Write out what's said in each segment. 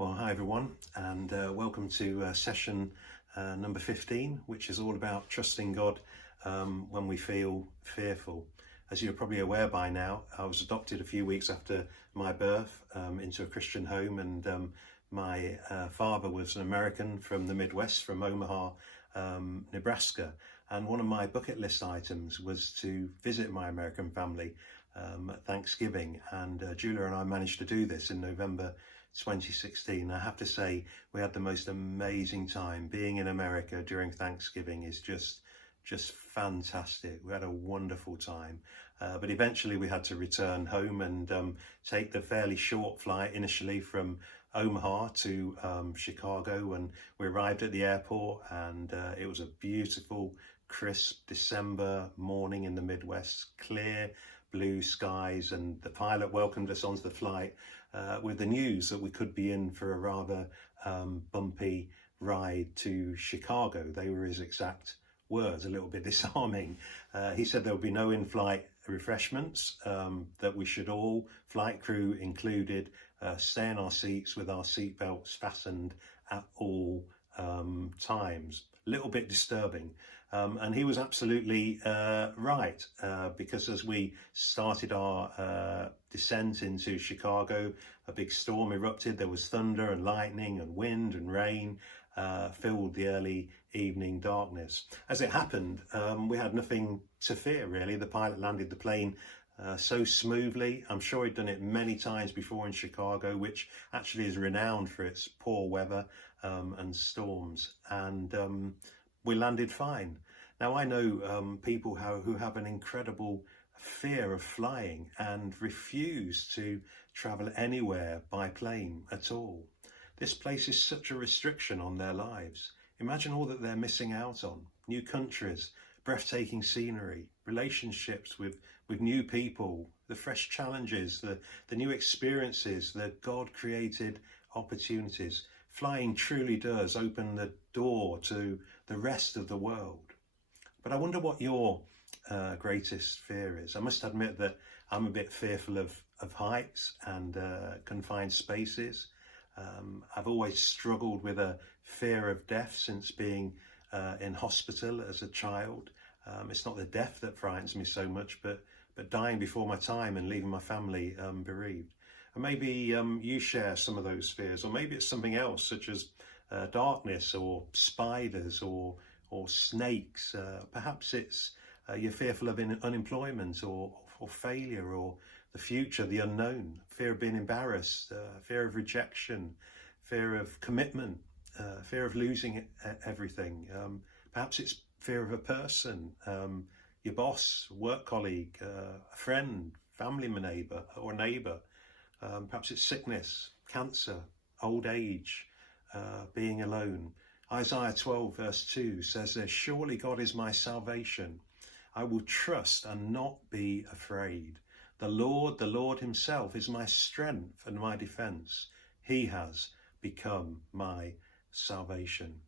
Well, hi everyone, and welcome to session number 15, which is all about trusting God when we feel fearful. As you're probably aware by now, I was adopted a few weeks after my birth into a Christian home, and my father was an American from the Midwest, from Omaha, Nebraska. And one of my bucket list items was to visit my American family at Thanksgiving, and Julia and I managed to do this in November 2016. I have to say, we had the most amazing time. Being in America during Thanksgiving is just fantastic. We had a wonderful time, but eventually we had to return home and take the fairly short flight initially from Omaha to Chicago, and we arrived at the airport, and it was a beautiful, crisp December morning in the Midwest, clear blue skies, and the pilot welcomed us onto the flight with the news that we could be in for a rather bumpy ride to Chicago. They were his exact words, a little bit disarming. He said there would be no in-flight refreshments, that we should all, flight crew included, stay in our seats with our seatbelts fastened at all times. A little bit disturbing. And he was absolutely right, because as we started our descent into Chicago, a big storm erupted. There was thunder and lightning and wind and rain filled the early evening darkness. As it happened, we had nothing to fear, really. The pilot landed the plane so smoothly. I'm sure he'd done it many times before in Chicago, which actually is renowned for its poor weather and storms. And we landed fine. Now, I know people who have an incredible fear of flying and refuse to travel anywhere by plane at all. This places such a restriction on their lives. Imagine all that they're missing out on. New countries, breathtaking scenery, relationships with new people, the fresh challenges, the new experiences, the God-created opportunities. Flying truly does open the door to the rest of the world. But I wonder what your greatest fear is. I must admit that I'm a bit fearful of heights and confined spaces. I've always struggled with a fear of death since being in hospital as a child. It's not the death that frightens me so much, but dying before my time and leaving my family bereaved. And maybe you share some of those fears, or maybe it's something else, such as darkness or spiders or snakes. Perhaps it's you're fearful of unemployment or failure or the future, the unknown, fear of being embarrassed, fear of rejection, fear of commitment, fear of losing everything. Perhaps it's fear of a person, your boss, work colleague, a friend, family neighbour. Perhaps it's sickness, cancer, old age, being alone. Isaiah 12 verse 2 says, "Surely God is my salvation. I will trust and not be afraid. The Lord himself is my strength and my defense. He has become my salvation."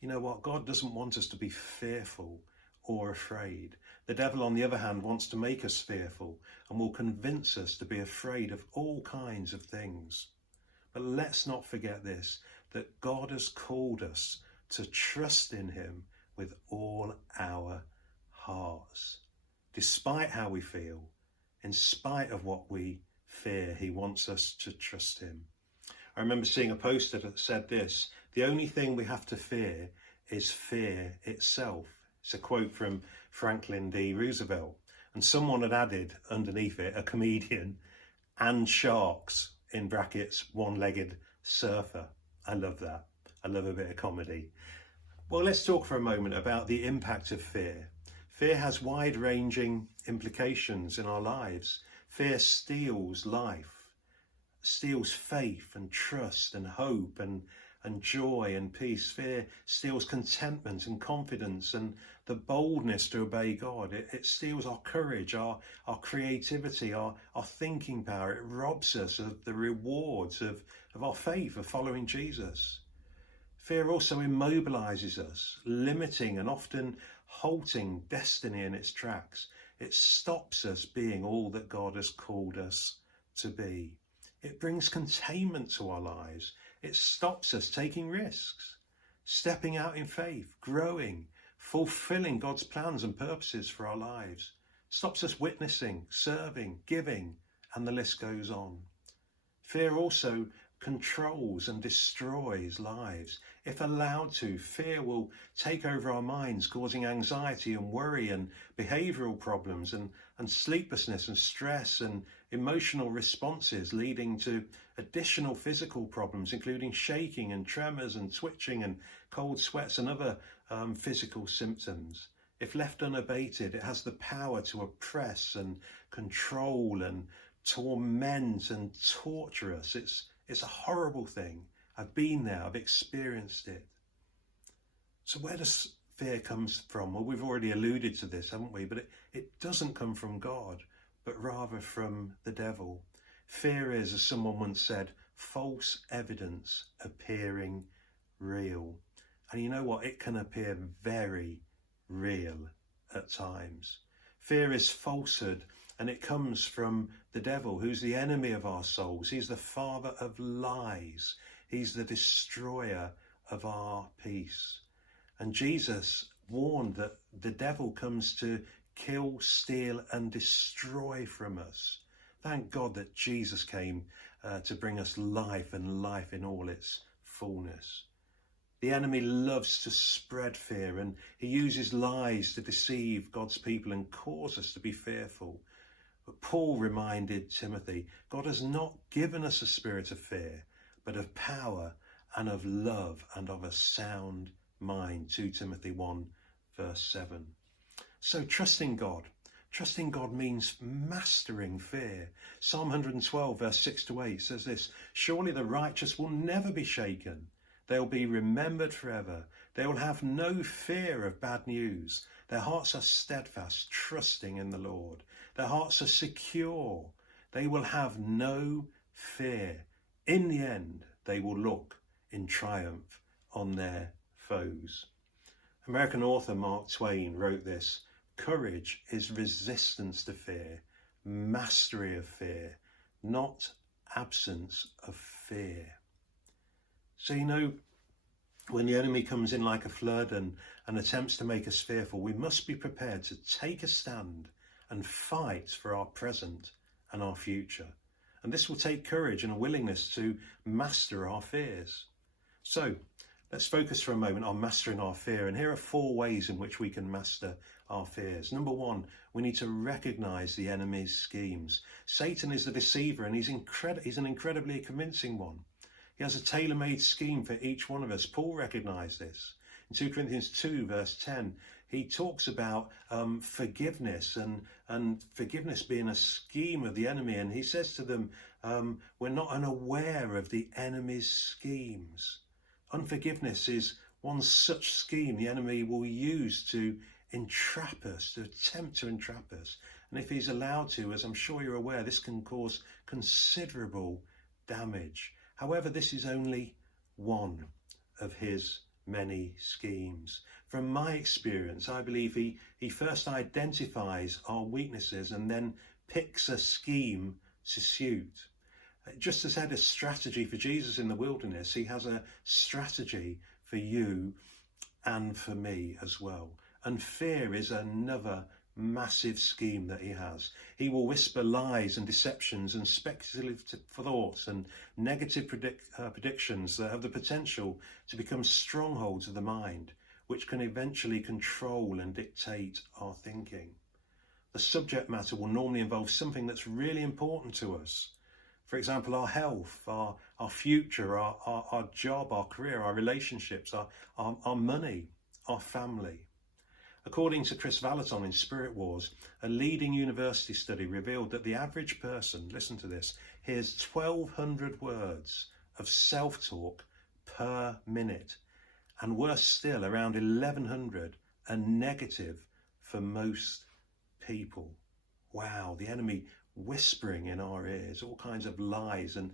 You know what? God doesn't want us to be fearful or afraid. The devil, on the other hand, wants to make us fearful and will convince us to be afraid of all kinds of things. But let's not forget this, that God has called us to trust in him with all our hearts. Despite how we feel, in spite of what we fear, he wants us to trust him. I remember seeing a poster that said this: "The only thing we have to fear is fear itself." It's a quote from Franklin D. Roosevelt. And someone had added underneath it, a comedian, "and sharks," in brackets, one-legged surfer. I love that. I love a bit of comedy. Well, let's talk for a moment about the impact of fear. Fear has wide-ranging implications in our lives. Fear steals life, steals faith and trust and hope and joy and peace. Fear steals contentment and confidence and the boldness to obey God. It steals our courage, our creativity, our thinking power. It robs us of the rewards of our faith, of following Jesus. Fear also immobilizes us, limiting and often halting destiny in its tracks. It stops us being all that God has called us to be. It brings containment to our lives. It stops us taking risks, stepping out in faith, growing, fulfilling God's plans and purposes for our lives. Stops us witnessing, serving, giving, and the list goes on. Fear also controls and destroys lives. If allowed to, fear will take over our minds, causing anxiety and worry and behavioural problems and sleeplessness and stress and emotional responses, leading to additional physical problems, including shaking and tremors and twitching and cold sweats and other physical symptoms. If left unabated, it has the power to oppress and control and torment and torture us. It's a horrible thing. I've been there, I've experienced it. So where does fear come from? Well, we've already alluded to this, haven't we? But it doesn't come from God, but rather from the devil. Fear is, as someone once said, false evidence appearing real. And you know what? It can appear very real at times. Fear is falsehood, and it comes from the devil, who's the enemy of our souls. He's the father of lies. He's the destroyer of our peace. And Jesus warned that the devil comes to kill, steal, and destroy from us. Thank God that Jesus came to bring us life, and life in all its fullness. The enemy loves to spread fear, and he uses lies to deceive God's people and cause us to be fearful. But Paul reminded Timothy, God has not given us a spirit of fear, but of power and of love and of a sound mind. 2 Timothy 1 verse 7. So trusting God means mastering fear. Psalm 112 verse 6 to 8 says this: surely the righteous will never be shaken. They'll be remembered forever. They will have no fear of bad news. Their hearts are steadfast, trusting in the Lord. Their hearts are secure. They will have no fear. In the end, they will look in triumph on their foes. American author Mark Twain wrote this: courage is resistance to fear, mastery of fear, not absence of fear. So, you know, when the enemy comes in like a flood and attempts to make us fearful, we must be prepared to take a stand and fight for our present and our future. And this will take courage and a willingness to master our fears. So let's focus for a moment on mastering our fear. And here are 4 ways in which we can master our fears. Number 1, we need to recognize the enemy's schemes. Satan is the deceiver, and he's an incredibly convincing one. He has a tailor-made scheme for each one of us. Paul recognized this. In 2 Corinthians 2 verse 10, he talks about forgiveness and forgiveness being a scheme of the enemy. And he says to them, we're not unaware of the enemy's schemes. Unforgiveness is one such scheme the enemy will use to entrap us, to attempt to entrap us. And if he's allowed to, as I'm sure you're aware, this can cause considerable damage. However, this is only one of his many schemes. From my experience, I believe he first identifies our weaknesses and then picks a scheme to suit. Just as he had a strategy for Jesus in the wilderness, he has a strategy for you and for me as well. And fear is another massive scheme that he has. He will whisper lies and deceptions and speculative thoughts and negative predictions that have the potential to become strongholds of the mind, which can eventually control and dictate our thinking. The subject matter will normally involve something that's really important to us. For example, our health, our future, our job, our career, our relationships, our money, our family. According to Chris Valaton in Spirit Wars, a leading university study revealed that the average person, listen to this, hears 1,200 words of self-talk per minute, and worse still, around 1,100 are negative for most people. Wow, the enemy whispering in our ears all kinds of lies and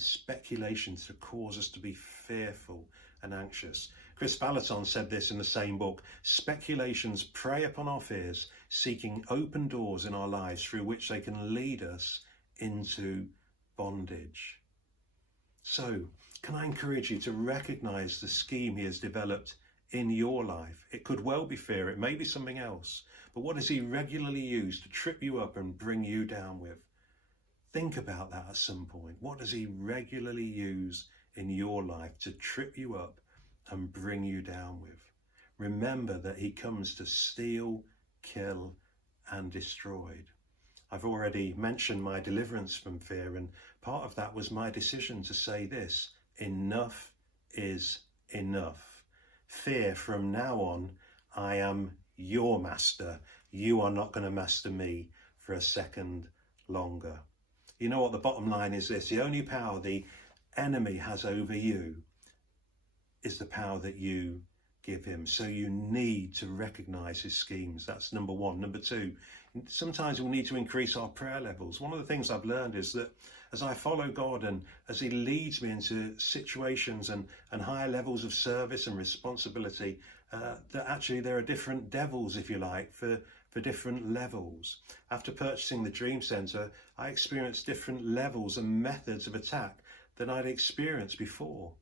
speculations to cause us to be fearful and anxious. Chris Valaton said this in the same book: speculations prey upon our fears, seeking open doors in our lives through which they can lead us into bondage. So can I encourage you to recognize the scheme he has developed in your life? It could well be fear, it may be something else, but what does he regularly use to trip you up and bring you down with? Think about that at some point. What does he regularly use in your life to trip you up and bring you down with? Remember that he comes to steal, kill, and destroy. I've already mentioned my deliverance from fear, and part of that was my decision to say this: enough is enough. Fear, from now on, I am your master. You are not going to master me for a second longer. You know what the bottom line is this: the only power the enemy has over you is the power that you give him. So you need to recognize his schemes. That's number one. Number two, sometimes we'll need to increase our prayer levels. One of the things I've learned is that as I follow God and as he leads me into situations and higher levels of service and responsibility, that actually there are different devils, if you like, for different levels. After purchasing the Dream Center, I experienced different levels and methods of attack than I'd experienced before,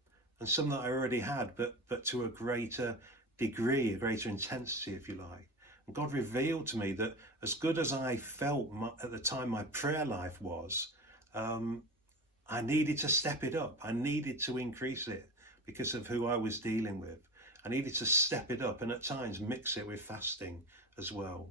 and some that I already had, but to a greater degree, a greater intensity, if you like. And God revealed to me that as good as I felt at the time my prayer life was, I needed to step it up. I needed to increase it because of who I was dealing with. I needed to step it up and at times mix it with fasting as well.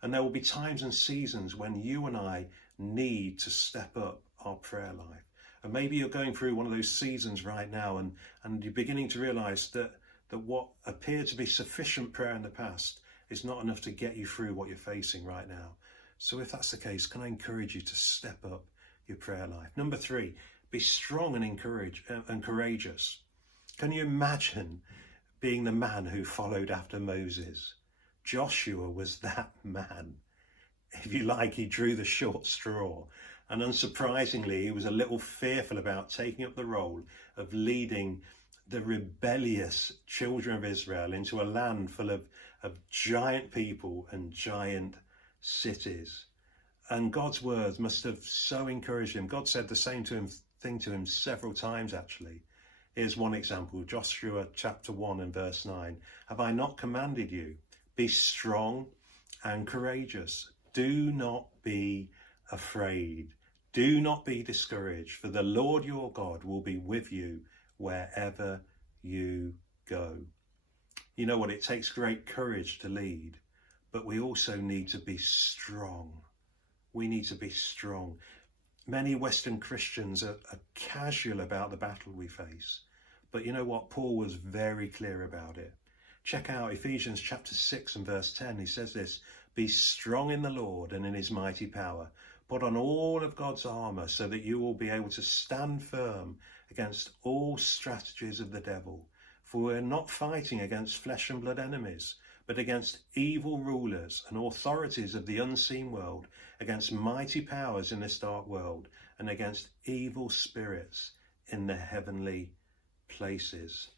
And there will be times and seasons when you and I need to step up our prayer life. And maybe you're going through one of those seasons right now and you're beginning to realize that what appeared to be sufficient prayer in the past is not enough to get you through what you're facing right now. So if that's the case, can I encourage you to step up your prayer life? Number three, be strong and courageous. Can you imagine being the man who followed after Moses? Joshua was that man. If you like, he drew the short straw. And unsurprisingly, he was a little fearful about taking up the role of leading the rebellious children of Israel into a land full of giant people and giant cities. And God's words must have so encouraged him. God said the same thing to him several times, actually. Here's one example, Joshua chapter 1 and verse 9. Have I not commanded you? Be strong and courageous. Do not be afraid. Do not be discouraged, for the Lord your God will be with you wherever you go. You know what? It takes great courage to lead, but we also need to be strong. We need to be strong. Many Western Christians are casual about the battle we face, but you know what? Paul was very clear about it. Check out Ephesians chapter 6 and verse 10. He says this: be strong in the Lord and in his mighty power. Put on all of God's armour so that you will be able to stand firm against all strategies of the devil. For we're not fighting against flesh and blood enemies, but against evil rulers and authorities of the unseen world, against mighty powers in this dark world, and against evil spirits in the heavenly places.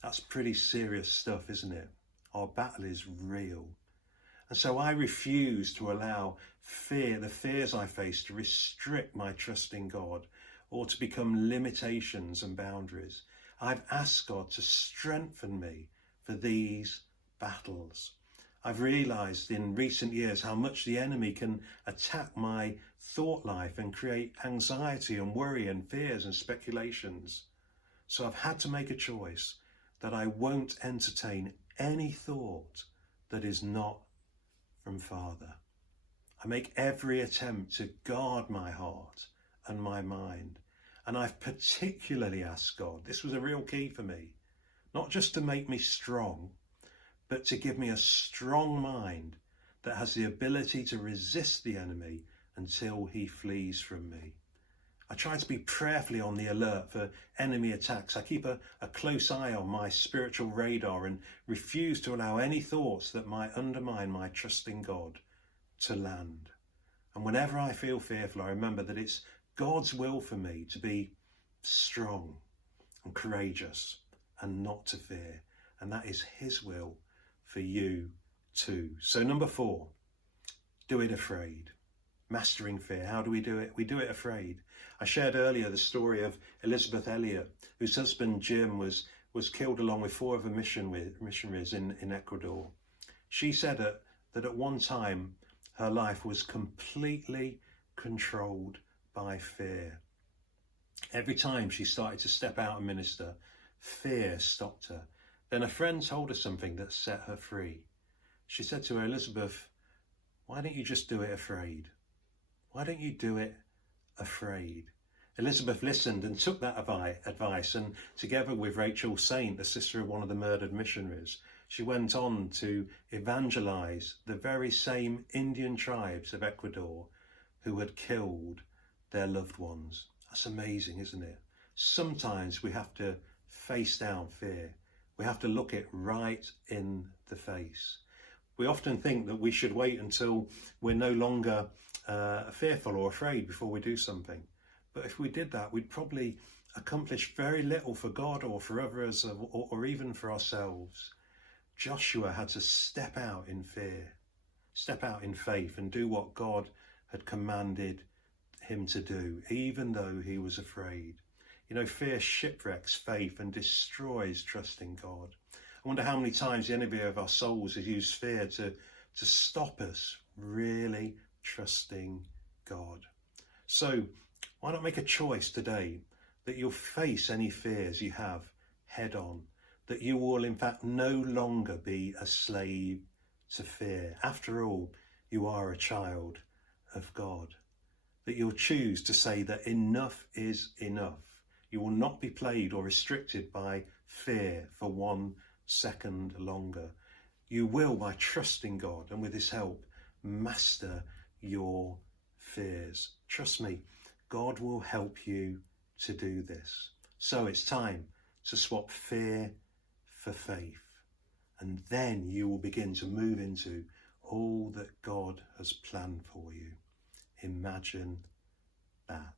That's pretty serious stuff, isn't it? Our battle is real. And so I refuse to allow the fears I face to restrict my trust in God or to become limitations and boundaries. I've asked God to strengthen me for these battles. I've realized in recent years how much the enemy can attack my thought life and create anxiety and worry and fears and speculations. So I've had to make a choice that I won't entertain any thought that is not from Father. I make every attempt to guard my heart and my mind. And I've particularly asked God, this was a real key for me, not just to make me strong, but to give me a strong mind that has the ability to resist the enemy until he flees from me. I try to be prayerfully on the alert for enemy attacks. I keep a close eye on my spiritual radar and refuse to allow any thoughts that might undermine my trust in God to land. And whenever I feel fearful, I remember that it's God's will for me to be strong and courageous and not to fear. And that is his will for you too. So number 4, do it afraid. mastering fear. How do we do it? We do it afraid. I shared earlier the story of Elizabeth Elliot, whose husband Jim was killed along with 4 other missionaries in Ecuador. She said that at one time her life was completely controlled by fear. Every time she started to step out and minister, fear stopped her. Then a friend told her something that set her free. She said to her, Elizabeth, why don't you just do it afraid? Why don't you do it afraid? Elizabeth listened and took that advice, and together with Rachel Saint, the sister of one of the murdered missionaries, she went on to evangelize the very same Indian tribes of Ecuador who had killed their loved ones. That's amazing, isn't it? Sometimes we have to face down fear. We have to look it right in the face. We often think that we should wait until we're no longer fearful or afraid before we do something. But if we did that, we'd probably accomplish very little for God or for others or even for ourselves. Joshua had to step out in fear, step out in faith and do what God had commanded him to do, even though he was afraid. You know, fear shipwrecks faith and destroys trust in God. I wonder how many times the enemy of our souls has used fear to stop us really trusting God. So why not make a choice today that you'll face any fears you have head on, that you will in fact no longer be a slave to fear. After all, you are a child of God. That you'll choose to say that enough is enough. You will not be plagued or restricted by fear for 1 second longer. You will, by trusting God and with his help, master your fears. Trust me, God will help you to do this. So it's time to swap fear for faith. And then you will begin to move into all that God has planned for you. Imagine that.